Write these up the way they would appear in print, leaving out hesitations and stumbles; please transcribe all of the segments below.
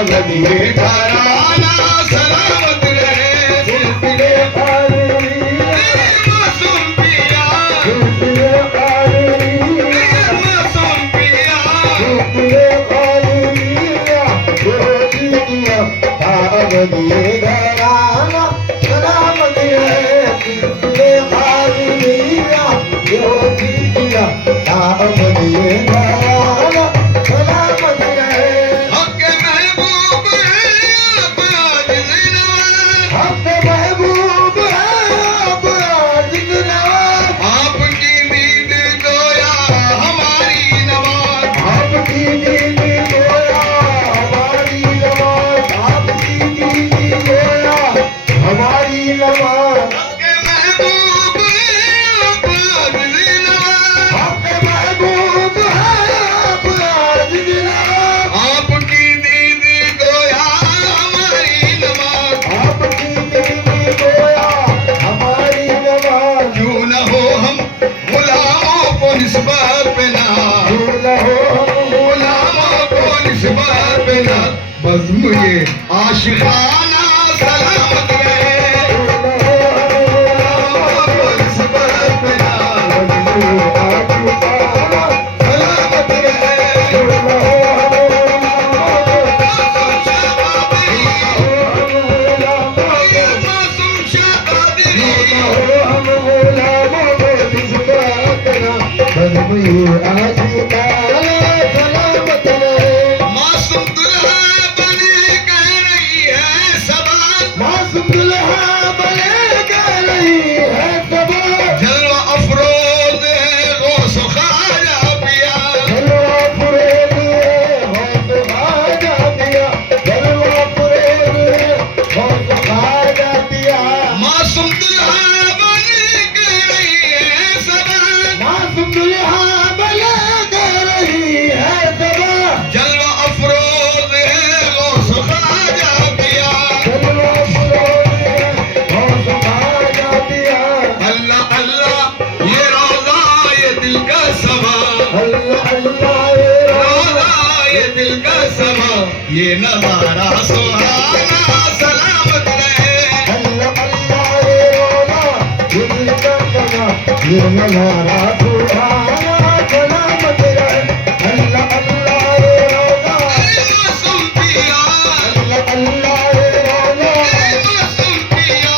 ये घराना सलामत रहे सिलसिले मासूम पिया मासूम पिया ये घराना सलामत रहे सिलसिले खालिया योगी किया साहब ये घराना सलामत रहे हक महबूब है अब आज जिंदगान हक महबूब है अब आज जिंदगान आपकी नींद गोया हमारी नमाज आपकी नींद गोया हमारी नमाज आपकी नींद गोया हमारी नमाज हक महबूब है अब आज जिंदगान हक महबूब है अब आज जिंदगान आपकी नींद गोया हमारी नमाज आपकी नींद गोया हमारी नमाज क्यों न हो हम गुलामों को निस्बत पे ना गुलामों को निस्बत पे ना बज़्म ये आशिकाना सलामत रहे गुलामों को निस्बत पे ना सलामत रहे मासूम शाह कादरी मासूम दुल्हा बने कह रही है सबा जलवा अफरोज गौस ख्वाजा पिया मासूम दुल्हा बने कह रही है सबा जलवा अफरोज गौस ख्वाजा पिया अल्लाह अल्लाह ये रोजा ये दिल का समा रोजा ये दिल का समा ये नजारा सुहाना सलामत रहे ये नजारा सुहाना सलामत रहे अल्लाह अल्लाह ये रोजा मासूम पिया अल्लाह अल्लाह ये रोजा मासूम पिया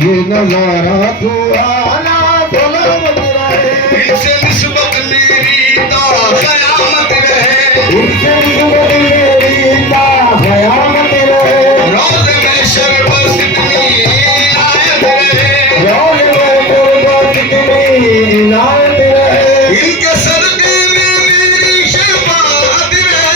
ये नजारा सुहाना सलामत रहे इनसे निस्बत मेरी तो क़यामत रहे इससे मेरी क़यामत रहे रोज़ में शरबत इतनी इनायत रहे रोज़ में शरबत इतनी इनायत रहे इनके सदक़े में मेरी शफ़ाअत रहे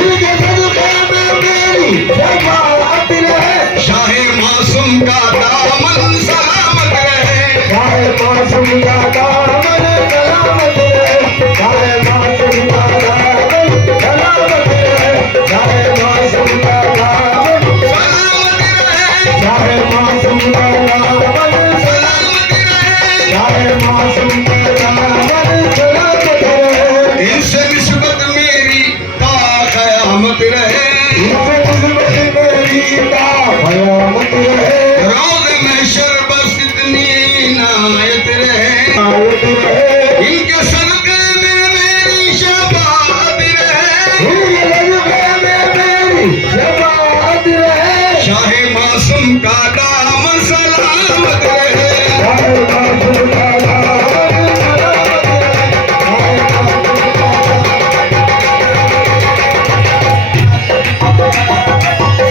इनके सदक़े में मेरी शफ़ाअत रहे शाहे मासूम का दामन सलामत रहे चाहे मासूम का दामन सलामत रहे चाहे मासूम का दामन सलामत रहे चाहे मासूम का दामन सलामत रहे चाहे मासूम का दामन सलामत रहे चाहे मासूम का दामन सलामत रहे इनसे निस्बत मेरी ता क़यामत रहे इनसे निस्बत मेरी ता क़यामत रहे रोज़ में शरबत इतनी इनायत रहे आयत रहे इनके सदक़े में मेरी शफ़ाअत रहे इनके सदक़े में मेरी शफ़ाअत रहे शाहे मासूम का दामन सलामत रहे चाहे मासूम का दामन सलामत रहे चाहे मासूम का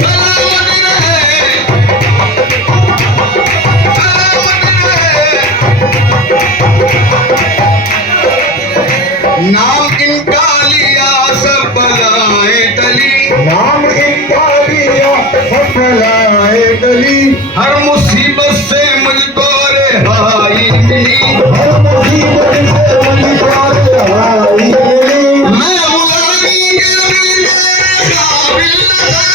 सलामत रहे सलामत रहे नाम इनका लिया सब बलाए टली नाम इनका लिया फलाए गली हर मुसीबत से मुझको रिहाई मिली हर मुसीबत से मुझको रिहाई मिली मैं गुलामी के मेरे काबिल न था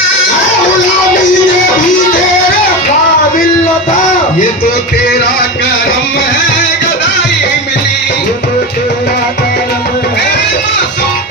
गुलामी में भी तेरे काबिल न था ये तो तेरा करम है गदाई मिली ये तो तेरा करम है मासूम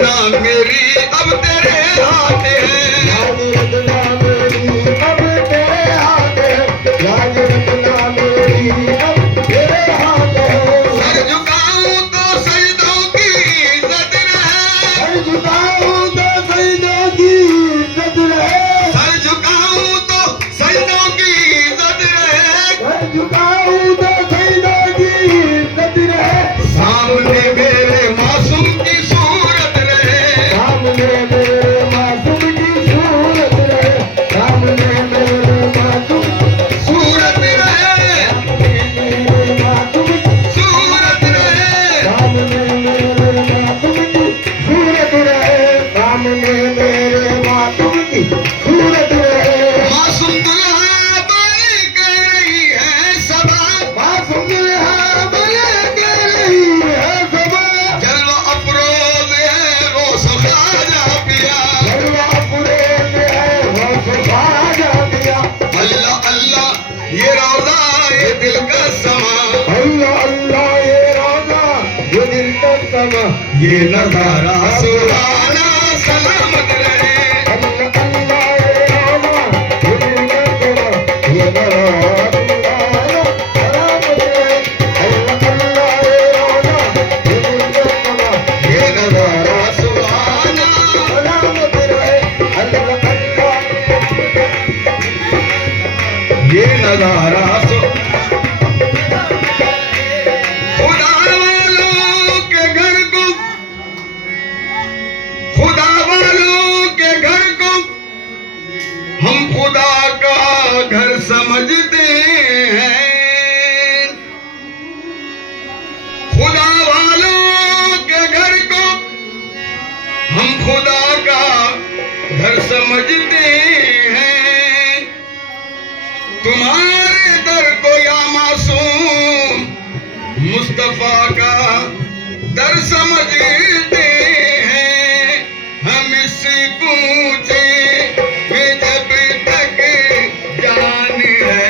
रखना मेरी अब तेरे हाथ है। लाज रखना मेरी अब तेरे हाथ है, लाज रखना मेरी अब तेरे हाथ है। सर झुकाऊं तो सजदों की इज्जत रहे, सर झुकाऊं तो सजदों की इज्जत रहे, सर झुकाऊं तो सजदों की इज्जत रहे। सर झुकाऊं तो सजदों की इज्जत रहे। सामने मेरे मासूम की सूरत रहे, सामने मेरे मासूम की सूरत रहे, सामने मेरे मासूम सूरत रहे, मेरे मासूम सूरत रहे। सामने मेरे मासूम की सूरत रहे, सामने मेरे मासूम की सूरत रहे। मासूम दुल्हा बाई कर रही है सबा, मासूम दुल्हा बने के रही है सबा, जलवा अफरोज है वो सखाजा पिया। जलवा अफरोज है वो सखाजा पिया। अल्लाह अल्लाह ये रोजा ये दिल का समा, अल्लाह अल्लाह ये रोजा ये दिल का समा, ये नजारा सुहाना सलामत रहे। अल्लाह अल्लाह ये रोजा ये दिल का समा, ये नजारा सलामत रहे। अल्लाह अल्लाह ये रोजा ये दिल का समा, ये नजारा सुहाना, सलामत रहे। अल्लाह अल्लाह ये नजारा खुदा वालों के घर को, खुदा वालों के घर को हम खुदा का घर समझते हैं। खुदा वालों के घर को हम खुदा का घर समझते हैं। तुम्हारे दर को या मासूम मुस्तफा का दर समझते हैं। हम इस कूचे में जब तक जान है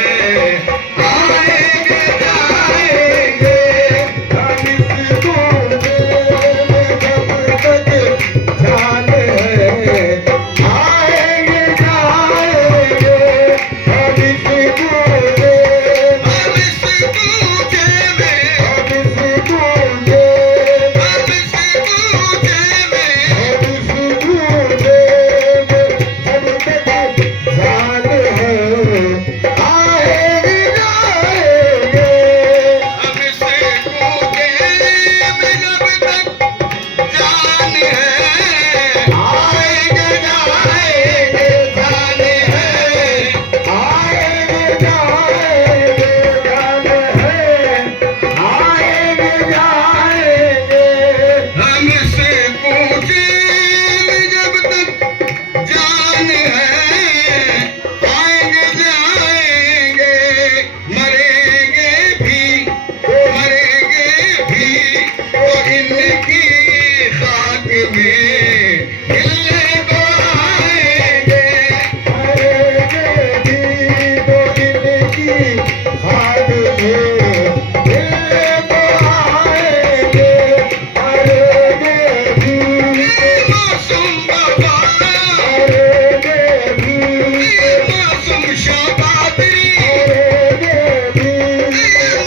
आएंगे जाएंगे। हम इसको में जब तक जान है आएंगे जाएंगे। हम इसको हम इस कूचे में, हम इसको हम इस कूचे में, हम इसको जब तक जान है आएंगे जाएंगे। हम इस कूचे में जब तक जान है आएंगे जाएंगे। जान है आएंगे जाएंगे जान है आएंगे जाएंगे। हम इस कूचे में जब तक जान है आएंगे जाएंगे। मरेंगे भी तो इनकी खाक में मिलने को आएंगे। मरेंगे भी तो इनकी खाक में मिलने को आएंगे। मरेंगे भी मासूम बाबा, मरेंगे भी मासूम शाबादरी, मरेंगे भी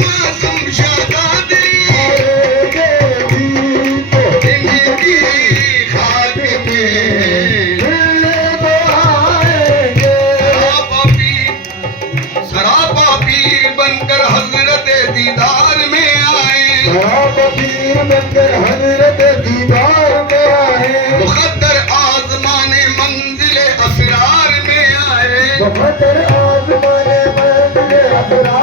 मासूम शाबादरी, मरेंगे भी तो इनकी खाक में मिलने को आएंगे। सरापा पीर बनकर हजरत दीदार में आए। आप पीर बनकर हजरत दीदार में आए। मुकद्दर आजमाने मंजिल असरार में आए। मुकद्दर आज़माने मंज़िल असरार